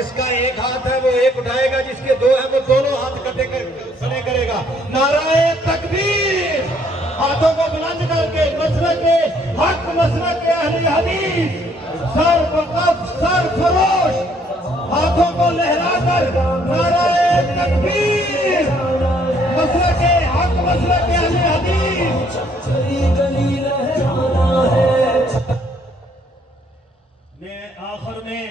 جس کا ایک ہاتھ ہے وہ ایک اٹھائے گا، جس کے دو ہیں وہ دونوں ہاتھ کھڑے کرے گا۔ نعرہ تکبیر! ہاتھوں کو بلند کر کے مسلک حق، مسلک اہل حدیث، سر وقف، سر فروش، ہاتھوں کو لہرا کر نعرہ تکبیر! مسلک حق، مسلک اہل حدیث۔ میں آخر میں